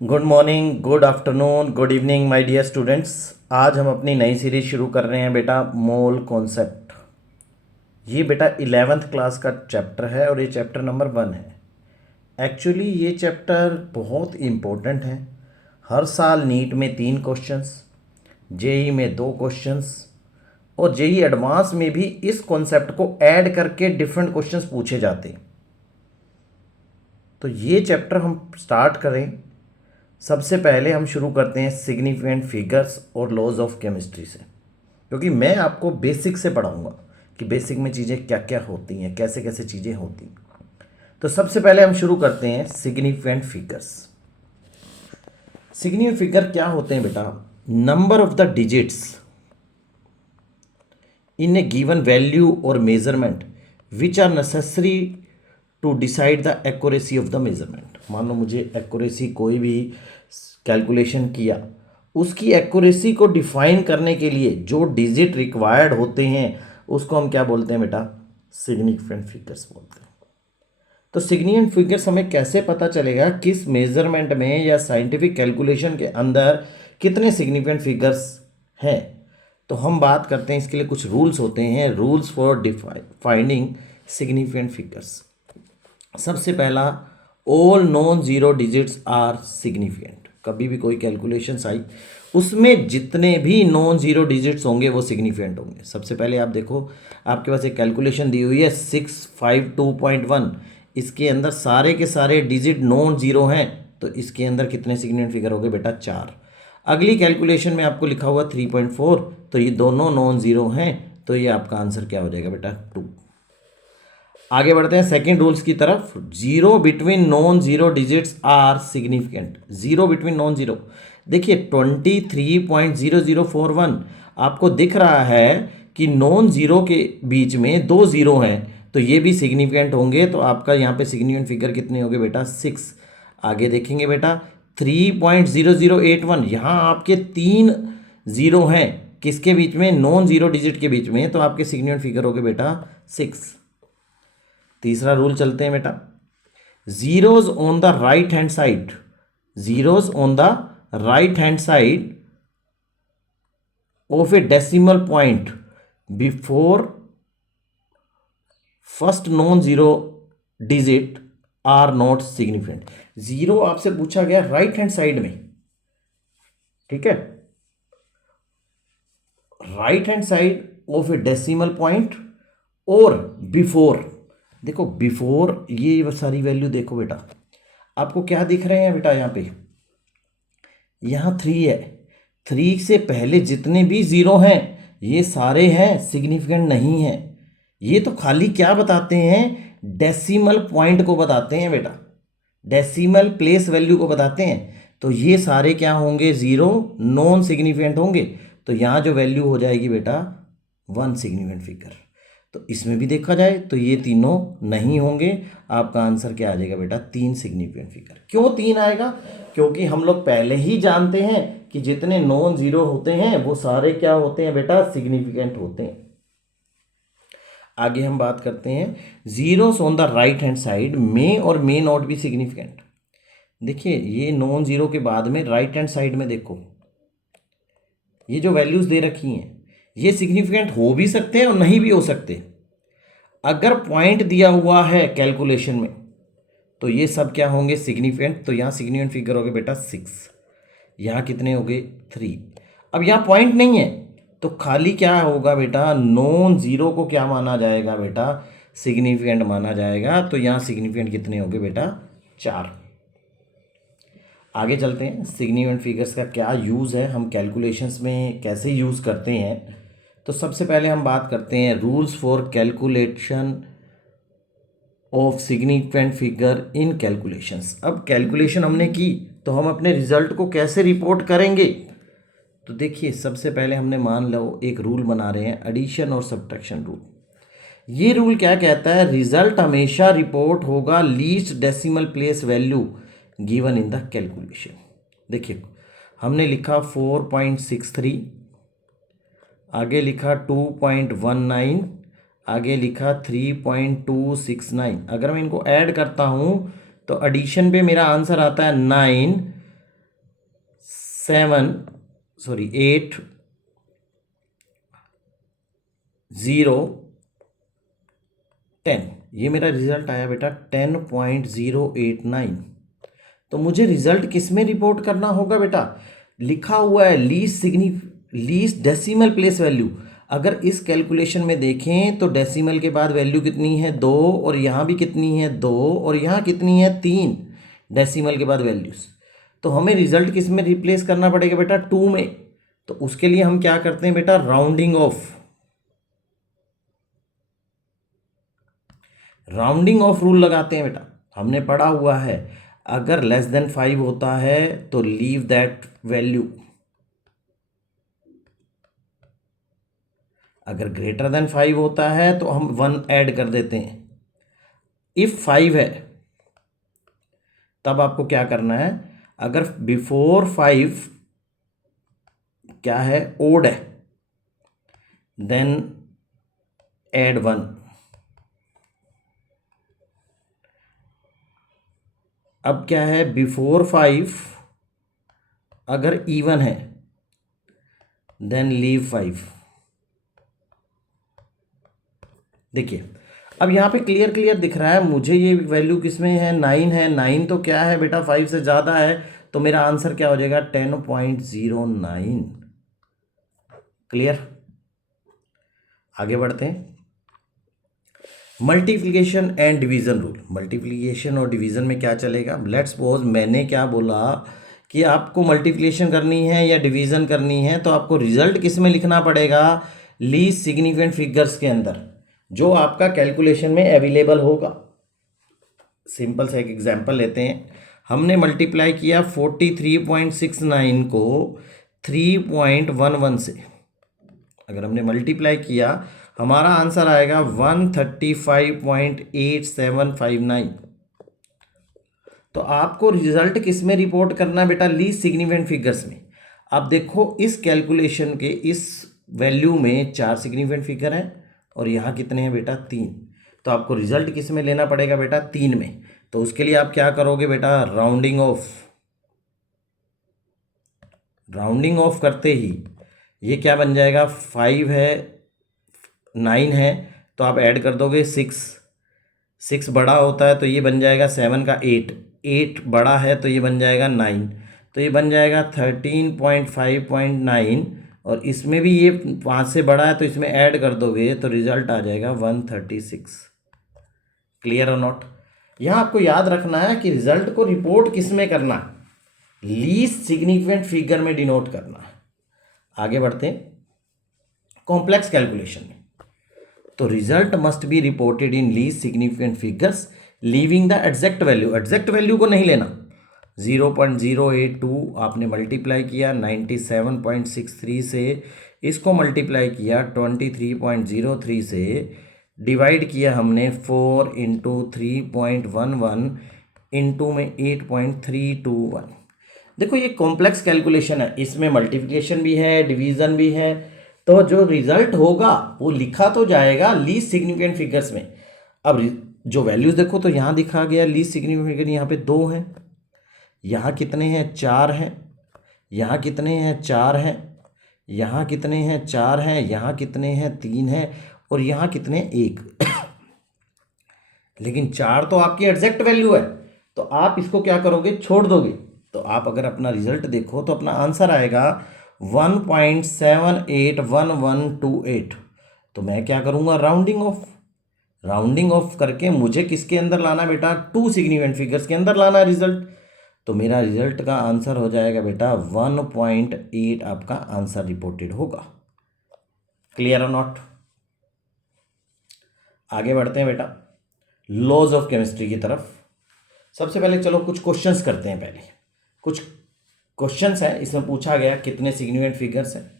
Good morning, good afternoon, good evening my dear students. आज हम अपनी नई सीरीज शुरू कर रहे हैं बेटा, मोल कॉन्सेप्ट। ये बेटा 11th क्लास का चैप्टर है और ये चैप्टर नंबर 1 है। एक्चुअली ये चैप्टर बहुत इम्पोर्टेंट है। हर साल नीट में 3 क्वेश्चंस, जेई में 2 क्वेश्चंस और जेई एडवांस में भी इस कॉन्सेप्ट को ऐड करके डिफरेंट क्वेश्चंस पूछे जाते हैं। तो ये चैप्टर हम स्टार्ट करें। सबसे पहले हम शुरू करते हैं सिग्निफिकेंट फिगर्स और लॉज ऑफ केमिस्ट्री से, क्योंकि मैं आपको बेसिक से पढ़ाऊंगा कि बेसिक में चीज़ें क्या क्या होती हैं, कैसे कैसे चीज़ें होती हैं। तो सबसे पहले हम शुरू करते हैं सिग्निफिकेंट फिगर्स। सिग्निफिकेंट फिगर क्या होते हैं बेटा? Number of the digits in a given value और measurement which are necessary to decide the accuracy of the measurement. मान लो मुझे एक्यूरेसी, कोई भी कैलकुलेशन किया, उसकी एक्यूरेसी को डिफाइन करने के लिए जो डिजिट रिक्वायर्ड होते हैं उसको हम क्या बोलते हैं बेटा? सिग्निफिकेंट फिगर्स बोलते हैं। तो सिग्निफिकेंट फिगर्स हमें कैसे पता चलेगा किस मेजरमेंट में या साइंटिफिक कैलकुलेशन के अंदर कितने सिग्निफिकेंट फिगर्स हैं? तो हम बात करते हैं, इसके लिए कुछ रूल्स होते हैं, rules for finding significant figures. सबसे पहला, all non zero digits are significant. कभी भी कोई कैलकुलेशंस आई, उसमें जितने भी नॉन जीरो डिजिट्स होंगे वो सिग्निफिकेंट होंगे। सबसे पहले आप देखो, आपके पास एक कैलकुलेशन दी हुई है 652.1, इसके अंदर सारे के सारे डिजिट नॉन जीरो हैं, तो इसके अंदर कितने सिग्निफिकेंट फिगर हो गए बेटा? 4। अगली कैलकुलेशन में आपको लिखा हुआ 3.4, तो ये दोनों नॉन जीरो हैं, तो ये आपका आंसर क्या हो जाएगा बेटा? 2। आगे बढ़ते हैं सेकेंड रूल्स की तरफ। Zero between non zero digits are significant. Zero between non zero, देखिए 23.0041 आपको दिख रहा है कि नॉन जीरो के बीच में 2 जीरो हैं, तो ये भी सिग्निफिकेंट होंगे। तो आपका यहाँ पे सिग्निफिकेंट फिगर कितने होंगे बेटा? 6। आगे देखेंगे बेटा 3.0081, यहाँ आपके 3 जीरो हैं, किसके बीच में? नॉन जीरो डिजिट के बीच में, तो आपके सिग्निफिकेंट फिगर होंगे बेटा 6। तीसरा रूल चलते हैं बेटा, zeros on the right hand side, zeros on the right hand side of a decimal point before first non zero digit are not significant. Zero आपसे पूछा गया राइट हैंड साइड में, ठीक है, right hand side of a decimal point और before. देखो before, ये सारी वैल्यू देखो बेटा, आपको क्या दिख रहे हैं बेटा? यहाँ पे, यहाँ 3 है, 3 से पहले जितने भी जीरो हैं ये सारे हैं, सिग्निफिकेंट नहीं है। ये तो खाली क्या बताते हैं? डेसिमल पॉइंट को बताते हैं बेटा, डेसिमल प्लेस वैल्यू को बताते हैं। तो ये सारे क्या होंगे? जीरो, नॉन सिग्निफिकेंट होंगे। तो यहाँ जो वैल्यू हो जाएगी बेटा 1 सिग्निफिकेंट फिगर। तो इसमें भी देखा जाए तो ये तीनों नहीं होंगे। आपका आंसर क्या आ जाएगा बेटा? 3 सिग्निफिकेंट फिगर। क्यों 3 आएगा? क्योंकि हम लोग पहले ही जानते हैं कि जितने नॉन जीरो होते हैं वो सारे क्या होते हैं बेटा? सिग्निफिकेंट होते हैं। आगे हम बात करते हैं, zeros on the right hand side may और मे नॉट बी सिग्निफिकेंट। देखिए ये नॉन जीरो के बाद में राइट हैंड साइड में देखो, ये जो वैल्यूज दे रखी हैं ये सिग्निफिकेंट हो भी सकते हैं और नहीं भी हो सकते। अगर पॉइंट दिया हुआ है कैलकुलेशन में तो ये सब क्या होंगे? सिग्निफिकेंट। तो यहाँ सिग्निफिकेंट फिगर हो गए बेटा 6, यहाँ कितने हो गए? 3। अब यहाँ पॉइंट नहीं है तो खाली क्या होगा बेटा? नॉन जीरो को क्या माना जाएगा बेटा? सिग्निफिकेंट माना जाएगा। तो यहाँ सिग्निफिकेंट कितने हो गए बेटा? 4। आगे चलते हैं, सिग्निफिकेंट फिगर्स का क्या यूज़ है, हम कैलकुलेशंस में कैसे यूज़ करते हैं। तो सबसे पहले हम बात करते हैं rules for calculation of significant figure in calculations. अब कैलकुलेशन हमने की तो हम अपने रिजल्ट को कैसे रिपोर्ट करेंगे? तो देखिए सबसे पहले हमने मान लो एक रूल बना रहे हैं, एडिशन और सब्ट्रैक्शन रूल। ये रूल क्या कहता है? रिजल्ट हमेशा रिपोर्ट होगा least decimal place value given in the calculation. देखिए हमने लिखा 4.63, आगे लिखा 2.19, आगे लिखा 3.269। अगर मैं इनको ऐड करता हूँ तो एडिशन पे मेरा आंसर आता है 9, 8 0 10, ये मेरा रिजल्ट आया बेटा 10.089। तो मुझे रिजल्ट किस में रिपोर्ट करना होगा बेटा? लिखा हुआ है लीस्ट डेसिमल प्लेस वैल्यू। अगर इस कैलकुलेशन में देखें तो डेसिमल के बाद वैल्यू कितनी है 2, और यहाँ भी कितनी है 2, और यहाँ कितनी है 3 डेसिमल के बाद वैल्यूज। तो हमें रिजल्ट किस में रिप्लेस करना पड़ेगा बेटा? 2 में। तो उसके लिए हम क्या करते हैं बेटा? राउंडिंग ऑफ रूल लगाते हैं बेटा। हमने पढ़ा हुआ है अगर लेस देन 5 होता है तो लीव दैट वैल्यू, अगर ग्रेटर देन 5 होता है तो हम 1 ऐड कर देते हैं। इफ 5 है तब आपको क्या करना है? अगर बिफोर 5 क्या है? ओड है, देन ऐड 1। अब क्या है? बिफोर 5 अगर इवन है देन लीव 5। देखिए अब यहाँ पे क्लियर दिख रहा है मुझे, ये वैल्यू किस में है? 9 है। 9 तो क्या है बेटा? 5 से ज़्यादा है, तो मेरा आंसर क्या हो जाएगा? 10.09। क्लियर? आगे बढ़ते हैं। Multiplication and division rule. Multiplication और डिवीज़न में क्या चलेगा? लेट्स सपोज मैंने क्या बोला कि आपको मल्टीप्लिकेशन करनी है या डिवीज़न करनी है तो आपको रिजल्ट किस में लिखना पड़ेगा? लीस्ट सिग्निफिकेंट फिगर्स के अंदर, जो आपका कैलकुलेशन में अवेलेबल होगा। सिंपल सा एक एग्जांपल लेते हैं। हमने मल्टीप्लाई किया 43.69 को 3.11 से। अगर हमने मल्टीप्लाई किया हमारा आंसर आएगा 135.8759। तो आपको रिजल्ट किस में रिपोर्ट करना है बेटा? लीस्ट सिग्निफिकेंट फिगर्स में। अब देखो इस कैलकुलेशन के इस वैल्यू में 4 सिग्निफिकेंट फिगर हैं और यहाँ कितने हैं बेटा? 3। तो आपको रिजल्ट किस में लेना पड़ेगा बेटा? 3 में। तो उसके लिए आप क्या करोगे बेटा? राउंडिंग ऑफ करते ही ये क्या बन जाएगा? 5 है, 9 है, तो आप ऐड कर दोगे 6 बड़ा होता है तो ये बन जाएगा 7 का 8 बड़ा है तो ये बन जाएगा 9, तो ये बन जाएगा 13.5.9, और इसमें भी ये 5 से बड़ा है तो इसमें ऐड कर दोगे तो रिजल्ट आ जाएगा 136। क्लियर और नॉट? यहाँ आपको याद रखना है कि रिजल्ट को रिपोर्ट किस में करना है? लीस्ट सिग्निफिकेंट फिगर में डिनोट करना है। आगे बढ़ते हैं कॉम्प्लेक्स कैलकुलेशन में। तो result must be reported in least significant figures leaving the exact value. Exact value को नहीं लेना। 0.082 आपने मल्टीप्लाई किया 97.63 से, इसको मल्टीप्लाई किया 23.03 से, डिवाइड किया हमने 4 इंटू 3.11 इंटू में 8.321। देखो ये कॉम्प्लेक्स कैलकुलेशन है, इसमें मल्टीप्लिकेशन भी है, डिवीज़न भी है, तो जो रिजल्ट होगा वो लिखा तो जाएगा लीस्ट सिग्निफिकेंट फिगर्स में। अब जो वैल्यूज़ देखो तो यहाँ दिखा गया लीस्ट सिग्निफिकेंट फिगर, यहाँ पे 2 हैं, यहाँ कितने हैं? 4 हैं, यहाँ कितने हैं? 4 हैं, यहाँ कितने हैं? 4 हैं, यहाँ कितने हैं? 3 हैं, और यहाँ कितने? 1। लेकिन 4 तो आपकी एग्जैक्ट वैल्यू है, तो आप इसको क्या करोगे? छोड़ दोगे। तो आप अगर अपना रिजल्ट देखो तो अपना आंसर आएगा 1.781128। तो मैं क्या करूँगा? राउंडिंग ऑफ करके मुझे किसके अंदर लाना बेटा? 2 सिग्निफिकेंट फिगर्स के अंदर लाना है रिजल्ट। तो मेरा रिजल्ट का आंसर हो जाएगा बेटा 1.8 आपका आंसर रिपोर्टेड होगा। क्लियर और नॉट? आगे बढ़ते हैं बेटा लॉज ऑफ केमिस्ट्री की तरफ। सबसे पहले चलो कुछ क्वेश्चंस करते हैं। पहले कुछ क्वेश्चंस हैं, इसमें पूछा गया कितने सिग्निफिकेंट फिगर्स हैं।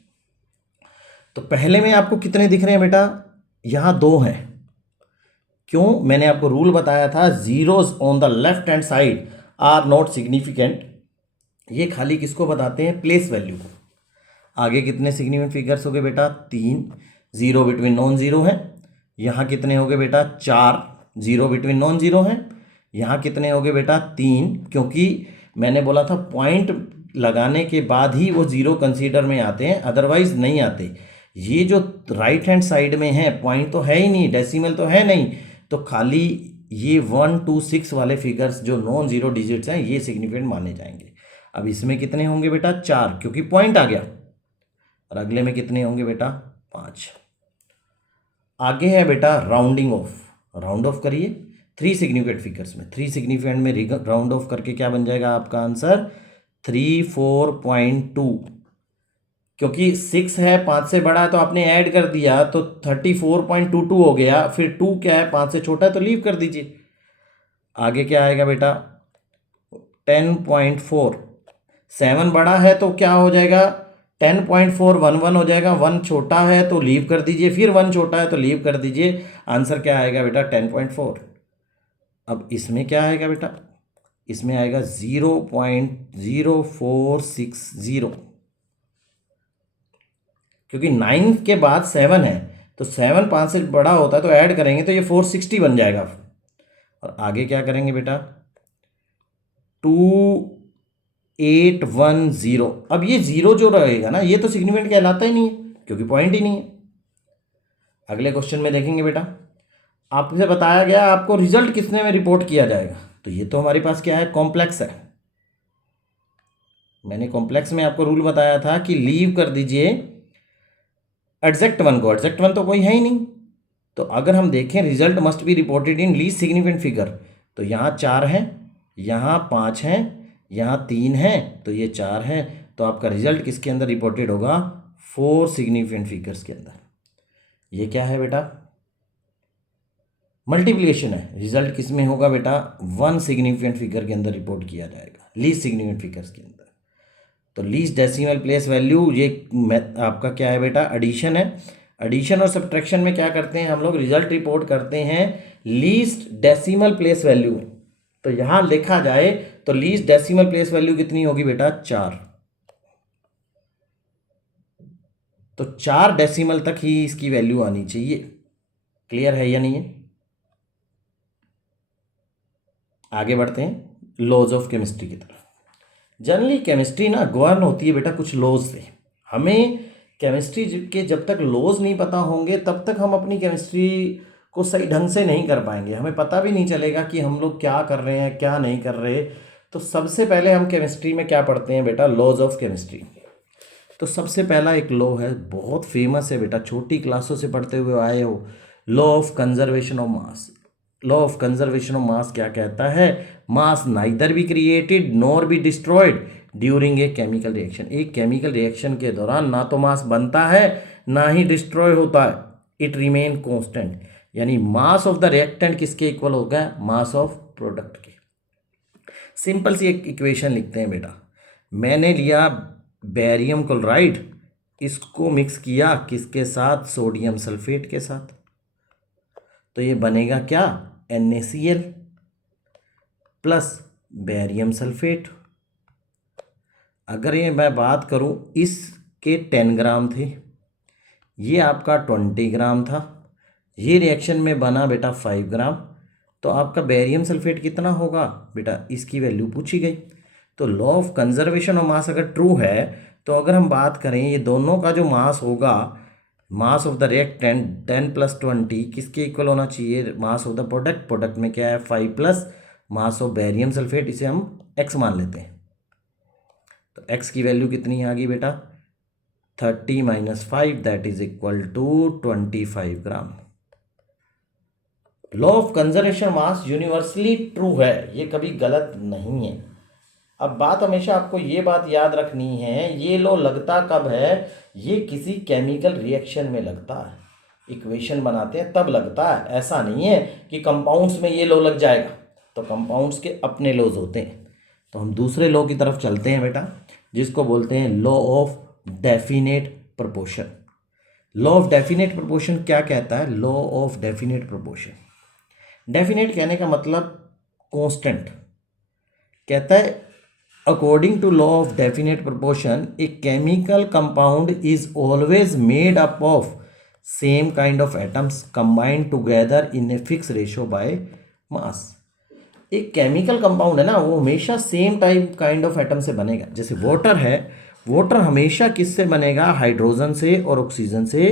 तो पहले में आपको कितने दिख रहे हैं बेटा? यहाँ 2 हैं। क्यों? मैंने आपको रूल बताया था zeros on the left hand side are not significant. ये खाली किसको बताते हैं? प्लेस वैल्यू को। आगे कितने सिग्निफिकेंट फिगर्स हो गए बेटा? 3। 0 बिटवीन नॉन जीरो हैं। यहाँ कितने हो गए बेटा? 4। 0 बिटवीन नॉन जीरो हैं। यहाँ कितने हो गए बेटा? 3, क्योंकि मैंने बोला था पॉइंट लगाने के बाद ही वो ज़ीरो कंसीडर में आते हैं, अदरवाइज नहीं आते। ये जो राइट हैंड साइड में है पॉइंट तो है ही नहीं, डेसिमल तो है नहीं, तो खाली ये 1 2 6 वाले फिगर्स जो नॉन ज़ीरो डिजिट्स हैं ये सिग्निफिकेंट माने जाएंगे। अब इसमें कितने होंगे बेटा? 4, क्योंकि पॉइंट आ गया। और अगले में कितने होंगे बेटा? 5। आगे है बेटा राउंडिंग ऑफ। राउंड ऑफ करिए 3 सिग्निफिकेंट फिगर्स में, 3 सिग्निफिकेंट में राउंड ऑफ करके क्या बन जाएगा आपका आंसर? 34.2। क्योंकि 6 है 5 से बड़ा है तो आपने ऐड कर दिया तो 34.22 हो गया। फिर 2 क्या है? 5 से छोटा है तो लीव कर दीजिए। आगे क्या आएगा बेटा? 10.4। 7 बड़ा है तो क्या हो जाएगा? 10.411 हो जाएगा। 1 छोटा है तो लीव कर दीजिए, फिर 1 छोटा है तो लीव कर दीजिए। आंसर क्या आएगा बेटा? 10.4। अब इसमें क्या आएगा बेटा? इसमें आएगा 0.0460, क्योंकि 9 के बाद 7 है तो 7 5 से बड़ा होता है तो ऐड करेंगे तो ये 460 बन जाएगा। और आगे क्या करेंगे बेटा? 2810। अब ये जीरो जो रहेगा ना ये तो सिग्निफिकेंट कहलाता ही नहीं है क्योंकि पॉइंट ही नहीं है। अगले क्वेश्चन में देखेंगे बेटा, आपसे बताया गया आपको रिजल्ट किसने में रिपोर्ट किया जाएगा। तो ये तो हमारे पास क्या है? कॉम्प्लेक्स है। मैंने कॉम्प्लेक्स में आपको रूल बताया था कि लीव कर दीजिए एग्जैक्ट वन को। एग्जैक्ट वन तो कोई है ही नहीं। तो अगर हम देखें result must be reported in least significant figure, तो यहाँ 4 हैं, यहाँ 5 हैं, यहाँ 3 हैं, तो ये 4 हैं। तो आपका रिजल्ट किसके अंदर रिपोर्टेड होगा? 4 सिग्निफिकेंट फिगर्स के अंदर। ये क्या है बेटा? मल्टीप्लिकेशन है। रिजल्ट किस में होगा बेटा? 1 सिग्निफिकेंट फिगर के अंदर रिपोर्ट किया जाएगा, लीस्ट सिग्निफिकेंट फिगर्स के अंदर। तो लीस्ट डेसिमल प्लेस वैल्यू ये आपका क्या है बेटा? एडिशन है। एडिशन और सब्ट्रैक्शन में क्या करते हैं हम लोग? रिजल्ट रिपोर्ट करते हैं लीस्ट डेसिमल प्लेस वैल्यू में। तो यहां लिखा जाए तो लीस्ट डेसिमल प्लेस वैल्यू कितनी होगी बेटा? 4। तो 4 डेसिमल तक ही इसकी वैल्यू आनी चाहिए। क्लियर है या नहीं है? आगे बढ़ते हैं लॉज ऑफ केमिस्ट्री की तरफ। जनरली केमिस्ट्री ना गवर्न होती है बेटा कुछ लॉज से। हमें केमिस्ट्री के जब तक लॉज नहीं पता होंगे तब तक हम अपनी केमिस्ट्री को सही ढंग से नहीं कर पाएंगे। हमें पता भी नहीं चलेगा कि हम लोग क्या कर रहे हैं क्या नहीं कर रहे। तो सबसे पहले हम केमिस्ट्री में क्या पढ़ते हैं बेटा? Laws of chemistry. तो सबसे पहला एक लॉ है, बहुत फेमस है बेटा, छोटी क्लासों से पढ़ते हुए आए हो, law of conservation of mass. Law of conservation of mass क्या कहता है? Mass neither be created nor be destroyed during a chemical reaction. एक केमिकल रिएक्शन के दौरान ना तो मास बनता है ना ही डिस्ट्रॉय होता है, इट रिमेन कांस्टेंट। यानी मास ऑफ द रिएक्टेंट किसके इक्वल होगा? मास ऑफ प्रोडक्ट के। सिंपल सी एक इक्वेशन लिखते हैं बेटा। मैंने लिया बेरियम क्लोराइड, इसको मिक्स किया किसके साथ? सोडियम सल्फेट के साथ। तो ये बनेगा क्या? NaCl plus barium sulphate. अगर ये मैं बात करूं इसके 10 ग्राम थे, ये आपका 20 ग्राम था, ये रिएक्शन में बना बेटा 5 ग्राम। तो आपका बेरियम सल्फेट कितना होगा बेटा? इसकी वैल्यू पूछी गई। तो law of conservation of mass अगर ट्रू है तो अगर हम बात करें ये दोनों का जो मास होगा, मास ऑफ द रिएक्टेंट 10 + 20 किसके इक्वल होना चाहिए? Mass of the product. Product में क्या है? 5 plus mass of barium sulphate, इसे हम x मान लेते हैं। तो x की वैल्यू कितनी आ गई बेटा? 30 - 5 that is equal to 25 gram. Law of conservation mass universally true है, ये कभी गलत नहीं है। अब बात हमेशा आपको ये बात याद रखनी है, ये लॉ लगता कब है? ये किसी केमिकल रिएक्शन में लगता है, इक्वेशन बनाते हैं तब लगता है। ऐसा नहीं है कि कंपाउंड्स में ये लॉ लग जाएगा। तो कंपाउंड्स के अपने लॉज होते हैं। तो हम दूसरे लॉ की तरफ चलते हैं बेटा, जिसको बोलते हैं law of definite proportion. Law of definite proportion क्या कहता है? Law of definite proportion, definite कहने का मतलब कांस्टेंट। कहता है according to law of definite proportion a chemical compound is always made up of same kind of atoms combined together in a fixed ratio by mass। एक chemical compound है ना, वो हमेशा same type kind of atom से बनेगा। जैसे water है, water हमेशा किससे बनेगा? हाइड्रोजन से और ऑक्सीजन से।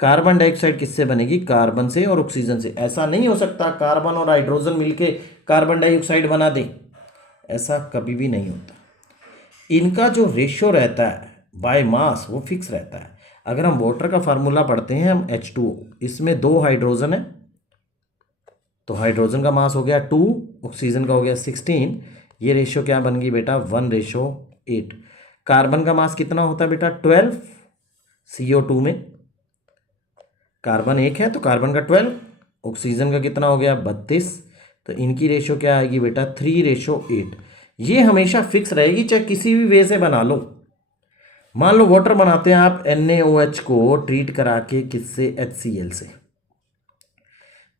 कार्बन डाइऑक्साइड किससे बनेगी? कार्बन से और ऑक्सीजन से। ऐसा नहीं हो सकता कार्बन और हाइड्रोजन मिलके कार्बन डाइऑक्साइड बना दे, ऐसा कभी भी नहीं होता। इनका जो रेशियो रहता है बाय मास वो फिक्स रहता है। अगर हम वाटर का फार्मूला पढ़ते हैं हम H2O, इसमें 2 हाइड्रोजन है तो हाइड्रोजन का मास हो गया 2, ऑक्सीजन का हो गया 16। ये रेशियो क्या बन गई बेटा? 1:8। कार्बन का मास कितना होता है बेटा? 12। CO2 में कार्बन 1 है तो कार्बन का 12, ऑक्सीजन का कितना हो गया? 32। तो इनकी रेशियो क्या आएगी बेटा? 3:8। ये हमेशा फिक्स रहेगी, चाहे किसी भी वे से बना लो। मान लो वाटर बनाते हैं आप NaOH को ट्रीट करा के किससे? HCl से,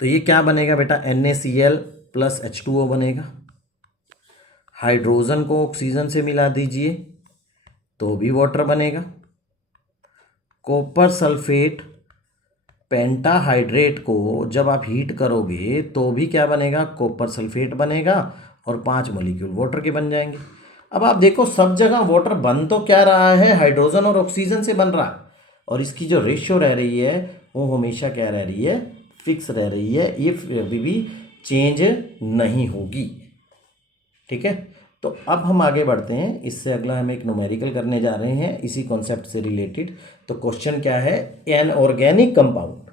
तो ये क्या बनेगा बेटा? NaCl प्लस H2O बनेगा। हाइड्रोजन को ऑक्सीजन से मिला दीजिए तो भी वाटर बनेगा। कॉपर सल्फेट पेंटाहाइड्रेट को जब आप हीट करोगे तो भी क्या बनेगा? कॉपर सल्फेट बनेगा और 5 मॉलिक्यूल वाटर के बन जाएंगे। अब आप देखो सब जगह वाटर बन तो क्या रहा है? हाइड्रोजन और ऑक्सीजन से बन रहा है, और इसकी जो रेशियो रह रही है वो हमेशा क्या रह रही है? फिक्स रह रही है, ये कभी भी चेंज नहीं होगी। ठीक है, तो अब हम आगे बढ़ते हैं। इससे अगला हम एक न्यूमेरिकल करने जा रहे हैं इसी कॉन्सेप्ट से रिलेटेड। तो क्वेश्चन क्या है? एन ऑर्गेनिक कंपाउंड,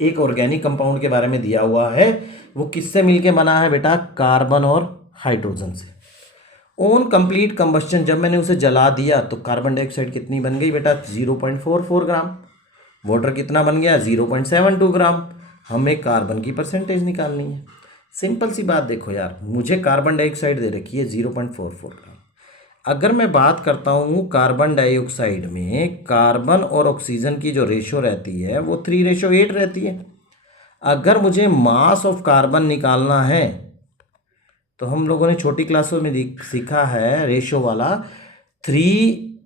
एक ऑर्गेनिक कंपाउंड के बारे में दिया हुआ है, वो किससे मिलके बना है बेटा? कार्बन और हाइड्रोजन से। ऑन कंप्लीट कंबस्शन, जब मैंने उसे जला दिया तो कार्बन डाइऑक्साइड कितनी बन गई बेटा? 0.44 ग्राम। वाटर कितना बन गया? 0.72 ग्राम। हमें कार्बन की परसेंटेज निकालनी है। सिंपल सी बात देखो यार, मुझे कार्बन डाइऑक्साइड दे रखी है 0.44 ग्राम। अगर मैं बात करता हूँ कार्बन डाइऑक्साइड में, कार्बन और ऑक्सीजन की जो रेशियो रहती है वो 3:8 रहती है। अगर मुझे मास ऑफ कार्बन निकालना है तो हम लोगों ने छोटी क्लासों में सीखा है रेशियो वाला 3,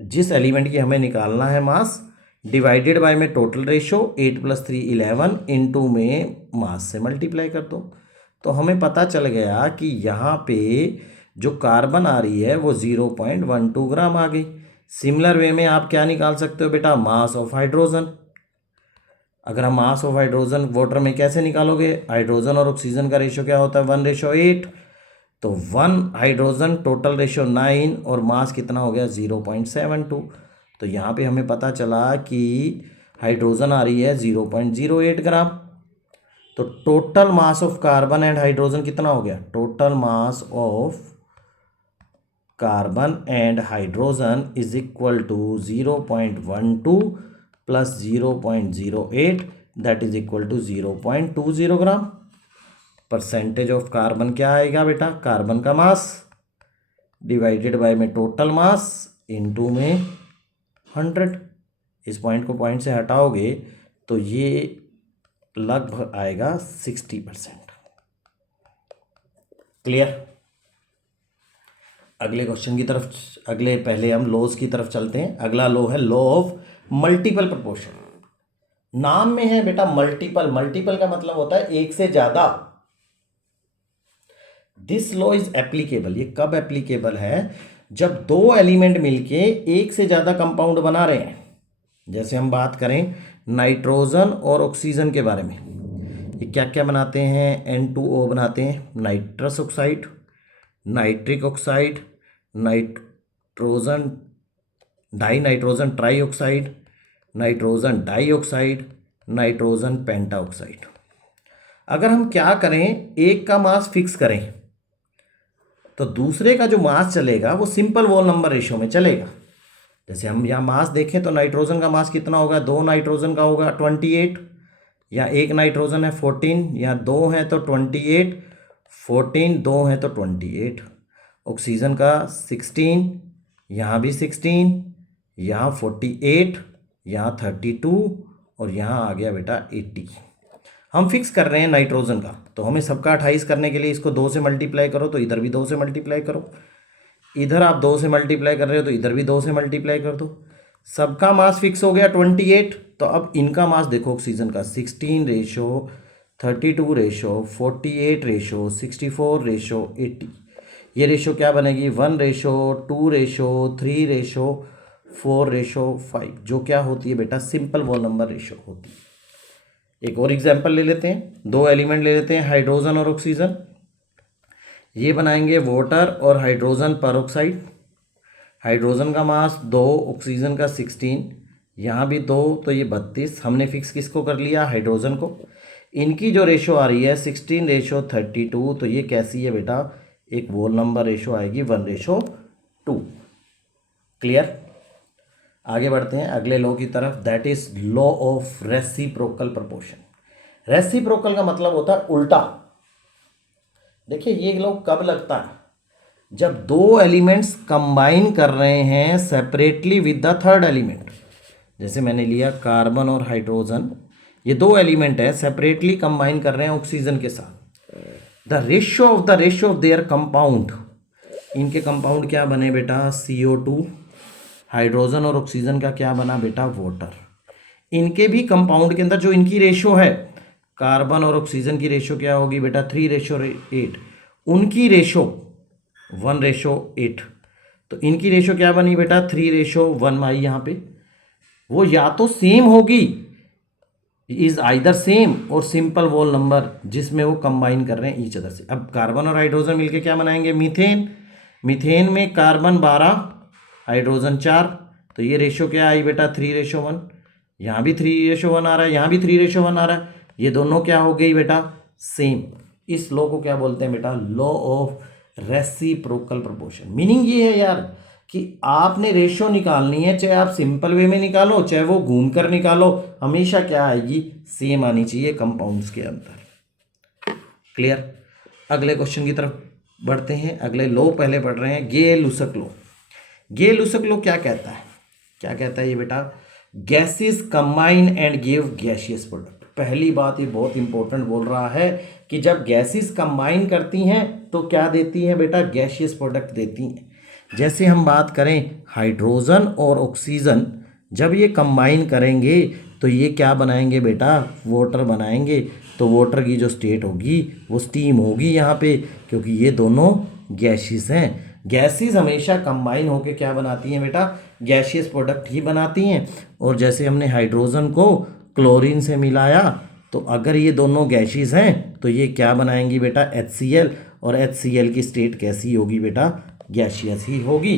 जिस एलिमेंट की हमें निकालना है मास, डिवाइडेड बाय में टोटल रेशियो 8 + 3 11 इनटू में मास से मल्टीप्लाई कर दो। तो हमें पता चल गया कि यहाँ पे जो कार्बन आ रही है वो 0.12 ग्राम आ गई। सिमिलर वे में आप क्या निकाल सकते हो बेटा? Mass of hydrogen. अगर हम मास ऑफ हाइड्रोजन वाटर में कैसे निकालोगे? हाइड्रोजन और ऑक्सीजन का रेशियो क्या होता है? 1:8। तो 1 हाइड्रोजन, टोटल रेशियो 9 और मास कितना हो गया? 0.72। तो यहाँ पे हमें पता चला कि हाइड्रोजन आ रही है 0.08 ग्राम। तो total mass of carbon and hydrogen कितना हो गया? Total mass of carbon and hydrogen is equal to 0.12 plus 0.08, that is equal to 0.20 gram. Percentage of carbon क्या आएगा बेटा? कार्बन का मास डिवाइडेड बाय में टोटल मास इनटू में 100। इस पॉइंट को पॉइंट से हटाओगे तो ये लगभग आएगा 60%। क्लियर? अगले क्वेश्चन की तरफ, अगले पहले हम लॉज की तरफ चलते हैं। अगला लॉ है लॉ ऑफ मल्टीपल प्रोपोर्शन। नाम में है बेटा मल्टीपल, मल्टीपल का मतलब होता है एक से ज्यादा। दिस लॉ इज एप्लीकेबल, ये कब एप्लीकेबल है? जब 2 एलिमेंट मिलके एक से ज्यादा कंपाउंड बना रहे हैं। जैसे हम बात करें नाइट्रोजन और ऑक्सीजन के बारे में, ये क्या क्या बनाते हैं? N2O बनाते हैं, nitrous oxide, nitric oxide, nitrogen di nitrogen tri oxide, nitrogen di oxide, nitrogen penta oxide. अगर हम क्या करें, एक का मास फिक्स करें तो दूसरे का जो मास चलेगा वो सिंपल वॉल नंबर रेशियो में चलेगा। जैसे हम यहाँ मास देखें तो नाइट्रोजन का मास कितना होगा? 2 नाइट्रोजन का होगा 28, या 1 नाइट्रोजन है 14, या 2 है तो 28, 14 2 है तो 28। ऑक्सीजन का 16, यहाँ भी 16, यहाँ 48, यहाँ 32 और यहाँ आ गया बेटा 80। हम फिक्स कर रहे हैं नाइट्रोजन का, तो हमें सबका 28 करने के लिए इसको 2 से मल्टीप्लाई करो, तो इधर भी 2 से मल्टीप्लाई करो। इधर आप 2 से मल्टीप्लाई कर रहे हो तो इधर भी 2 से मल्टीप्लाई कर दो। सबका मास फिक्स हो गया 28। तो अब इनका मास देखो, ऑक्सीजन का 16:33 32 रेशो, 48 रेशो, 64 रेशो 80। ये रेशो क्या बनेगी? 1 रेशो, 2 रेशो, 3 रेशो, 4 रेशो 5, जो क्या होती है बेटा? सिंपल वॉल नंबर रेशो होती है। एक और एग्जांपल ले लेते हैं, दो एलिमेंट ले लेते हैं, हाइड्रोजन और ऑक्सीजन। ये बनाएंगे वाटर और हाइड्रोजन परऑक्साइड। हाइड्रोजन का मास 2, ऑक्सीजन का 16, यहाँ भी 2, तो ये 32। हमने फिक्स किसको कर लिया? हाइड्रोजन को। इनकी जो रेशो आ रही है 16 रेशो 32, तो ये कैसी है बेटा? एक वोल नंबर रेशो आएगी 1 रेशो 2। क्लियर? आगे बढ़ते हैं अगले लॉ की तरफ, that is law of reciprocal proportion. Reciprocal का मतलब होता है उल्टा। देखिए ये लॉ कब लगता है? जब दो एलिमेंट्स कंबाइन कर रहे हैं separately with the third element. जैसे मैंने लिया कार्बन और हाइड्रोजन, ये दो एलिमेंट है, सेपरेटली कंबाइन कर रहे हैं ऑक्सीजन के साथ। The ratio of their compound, इनके कंपाउंड क्या बने बेटा? CO2। हाइड्रोजन और ऑक्सीजन का क्या बना बेटा? वाटर। इनके भी कंपाउंड के अंदर जो इनकी रेशो है, कार्बन और ऑक्सीजन की रेशो क्या होगी बेटा? 3 रेशो 8। उनकी रेशो 1 रेशो 8। तो इनकी रेशो क्या बनी बेटा? 3 रेशो 1 आई यहाँ पे। वो या तो सेम होगी, इज आइदर सेम और सिंपल वॉल नंबर, जिसमें वो कंबाइन कर रहे हैं ईच अदर से। अब कार्बन और हाइड्रोजन मिलके क्या बनाएंगे? मीथेन। मीथेन में कार्बन 12, हाइड्रोजन 4, तो ये रेशो क्या आई बेटा? 3 रेशो 1। यहाँ भी 3 रेशो 1 आ रहा है, यहाँ भी 3 रेशो 1 आ रहा है। ये दोनों क्या हो गई बेटा? सेम। इस लॉ को क्या बोलते हैं बेटा? Law of reciprocal proportion. Meaning ये है यार कि आपने रेशो निकालनी है, चाहे आप सिंपल वे में निकालो चाहे वो घूम कर निकालो, हमेशा क्या आएगी? सेम आनी चाहिए कंपाउंड्स के अंदर। क्लियर? अगले क्वेश्चन की तरफ बढ़ते हैं। अगले लॉ पहले पढ़ रहे हैं, गे-लुसक लॉ। गे-लुसक लॉ क्या कहता है? क्या कहता है ये बेटा? Gases combine and give gaseous product. पहली बात ये बहुत इंपॉर्टेंट बोल रहा है कि जब गैसेस कंबाइन करती हैं तो क्या देती हैं बेटा? गैसियस प्रोडक्ट देती हैं। जैसे हम बात करें हाइड्रोजन और ऑक्सीजन, जब ये कंबाइन करेंगे तो ये क्या बनाएंगे बेटा? वाटर बनाएंगे। तो वाटर की जो स्टेट होगी वो स्टीम होगी यहाँ पे, क्योंकि ये दोनों गैसेस हैं। गैसेस हमेशा कंबाइन होकर क्या बनाती हैं बेटा? गैसियस प्रोडक्ट ही बनाती हैं। और जैसे हमने हाइड्रोजन को क्लोरीन से मिलाया, तो अगर ये दोनों गैसेस हैं तो ये क्या बनाएंगी बेटा? HCl। और HCl की स्टेट कैसी होगी बेटा? गैसियस ही होगी।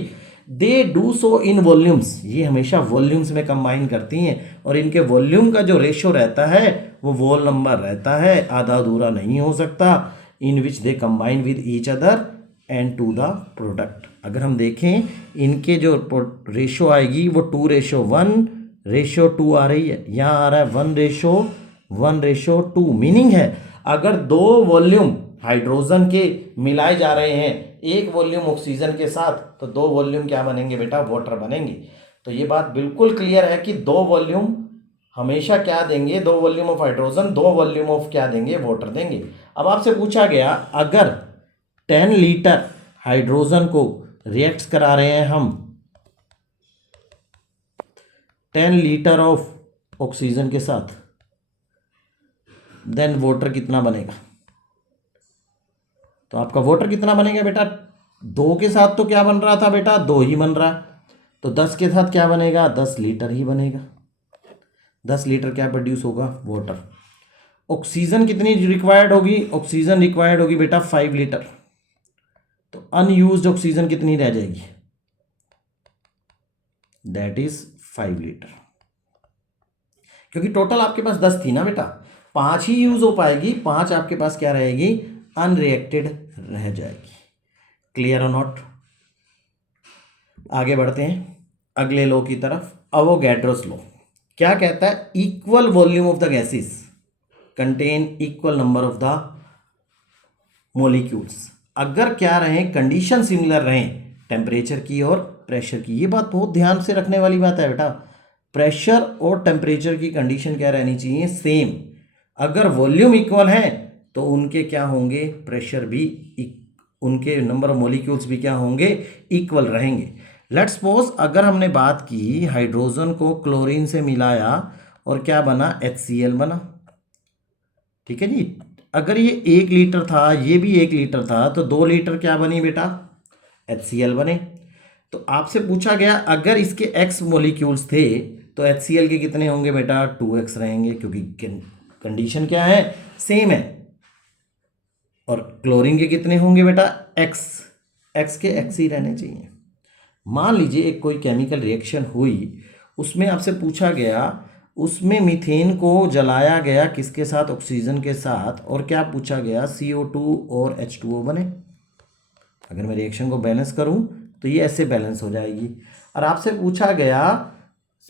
They do so in volumes, ये हमेशा वॉल्यूम्स में कंबाइन करती हैं, और इनके वॉल्यूम का जो रेशो रहता है वो वॉल नंबर रहता है, आधा अधूरा नहीं हो सकता। In which they combine with each other and to the product. अगर हम देखें इनके जो रेशो आएगी वो 2 रेशो 1 रेशो 2 आ रही है, यहाँ आ रहा है 1 रेशो 2। मीनिंग है अगर दो वॉल्यूम हाइड्रोजन के मिलाए जा रहे हैं एक वॉल्यूम ऑक्सीजन के साथ, तो दो वॉल्यूम क्या बनेंगे बेटा? वाटर बनेंगे। तो ये बात बिल्कुल क्लियर है कि दो वॉल्यूम हमेशा क्या देंगे? 2 volume of hydrogen 2 volume of क्या देंगे? वाटर देंगे। अब आपसे पूछा गया अगर 10 लीटर हाइड्रोजन को रिएक्ट करा रहे हैं हम 10 लीटर ऑफ ऑक्सीजन के साथ, देन वाटर कितना बनेगा? तो आपका वाटर कितना बनेगा बेटा? 2 के साथ तो क्या बन रहा था बेटा? 2 ही बन रहा है। तो 10 के साथ क्या बनेगा? 10 लीटर ही बनेगा। 10 लीटर क्या प्रोड्यूस होगा? वाटर। ऑक्सीजन कितनी रिक्वायर्ड होगी? ऑक्सीजन रिक्वायर्ड होगी बेटा 5 लीटर। तो अनयूज्ड ऑक्सीजन कितनी रह जाएगी? That is 5 litre. क्योंकि टोटल आपके पास 10 थी ना बेटा, 5 ही यूज हो पाएगी, 5 आपके पास क्या रहेगी? अनरिएक्टेड रह जाएगी। क्लियर और नॉट? आगे बढ़ते हैं अगले लॉ की तरफ, अवोगैड्रोस लॉ। क्या कहता है? Equal volume of the gases contain equal number of the molecules. अगर क्या रहें? कंडीशन सिमिलर रहें, टेम्परेचर की और प्रेशर की। ये बात बहुत ध्यान से रखने वाली बात है बेटा। प्रेशर और टेम्परेचर की कंडीशन क्या रहनी चाहिए? सेम। अगर वॉल्यूम इक्वल है तो उनके क्या होंगे? प्रेशर भी, उनके नंबर ऑफ मॉलिक्यूल्स भी क्या होंगे? इक्वल रहेंगे। लेट्स सपोज अगर हमने बात की हाइड्रोजन को क्लोरीन से मिलाया और क्या बना? HCl बना। ठीक है जी। अगर ये 1 लीटर था, ये भी 1 लीटर था, तो 2 लीटर क्या बनी बेटा, HCl बने। तो आपसे पूछा गया अगर इसके x मोलिक्यूल्स थे तो HCl के कितने होंगे बेटा, 2x रहेंगे, क्योंकि कंडीशन क्या है, सेम है। और क्लोरीन के कितने होंगे बेटा, x के x ही रहने चाहिए। मान लीजिए एक कोई केमिकल रिएक्शन हुई, उसमें आपसे पूछा गया, उसमें मीथेन को जलाया गया किसके साथ, ऑक्सीजन के साथ, और क्या पूछा गया, CO2 और H2O बने। अगर मैं रिएक्शन को बैलेंस करूं तो ये ऐसे बैलेंस हो जाएगी। और आपसे पूछा गया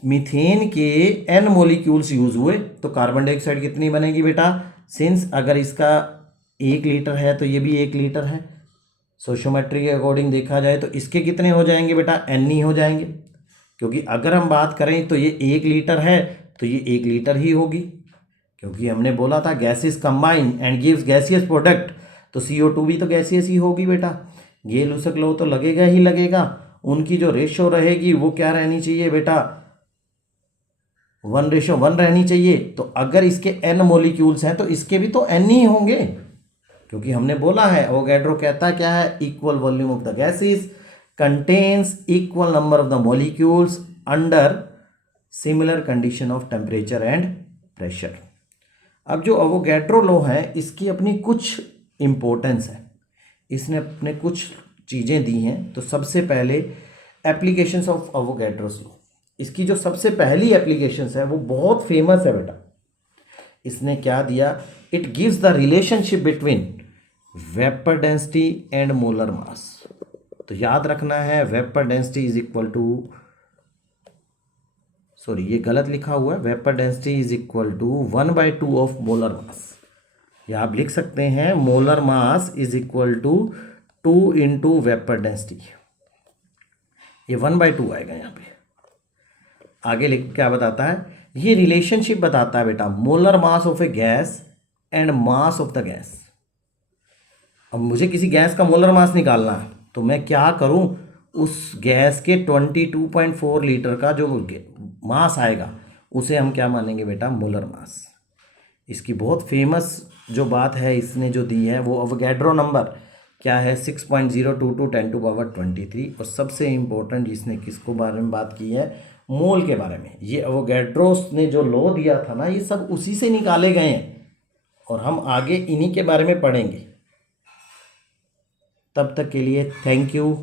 मीथेन के N मोलिक्यूल्स यूज हुए तो कार्बन डाइऑक्साइड कितनी बनेगी बेटा, सिंस अगर इसका 1 लीटर है तो ये भी 1 लीटर है, सोशियोमेट्री के अकॉर्डिंग देखा जाए तो इसके कितने हो जाएंगे बेटा, N ही हो जाएंगे। क्योंकि अगर हम बात करें तो ये 1 लीटर है तो ये 1 लीटर ही होगी, क्योंकि हमने बोला था gases combine and gives gaseous product, तो CO2 भी तो गैसियस ही होगी बेटा। ये लूसक लो तो लगेगा ही लगेगा। उनकी जो रेशो रहेगी वो क्या रहनी चाहिए बेटा, 1:1 रहनी चाहिए। तो अगर इसके N मोलिक्यूल्स हैं तो इसके भी तो N ही होंगे, क्योंकि हमने बोला है एवोगैड्रो कहता क्या है, equal volume of the gases contains equal number of the molecules under similar condition of temperature and pressure. अब जो एवोगैड्रो लॉ है इसकी अपनी कुछ इंपॉर्टेंस है, इसने अपने कुछ चीज़ें दी हैं। तो सबसे पहले एप्लीकेशंस ऑफ एवोगैड्रोस लॉ, इसकी जो सबसे पहली एप्लीकेशंस है वो बहुत फेमस है बेटा। इसने क्या दिया, it gives the relationship between vapour density and molar mass. तो याद रखना है vapour density is equal to, sorry ये गलत लिखा हुआ है, vapour density is equal to 1/2 of molar mass, या आप लिख सकते हैं molar mass is equal to 2 into vapour density. ये 1/2 आएगा यहाँ पे। आगे लिख क्या बताता है, ये रिलेशनशिप बताता है बेटा, molar mass of A gas and mass of the gas. अब मुझे किसी गैस का मोलर मास निकालना है तो मैं क्या करूं, उस गैस के 22.4 लीटर का जो मास आएगा उसे हम क्या मानेंगे बेटा, मोलर मास। इसकी बहुत फेमस जो बात है इसने जो दी है वो एवोगैड्रो नंबर क्या है, 6.022 10⁻23। और सबसे इम्पोर्टेंट इसने किसको बारे में बात की है, मोल के बारे में। ये एवोगैड्रोस ने जो लॉ दिया था ना, ये सब उसी से निकाले गए हैं और हम आगे इन्हीं के बारे में पढ़ेंगे। तब तक के लिए थैंक यू।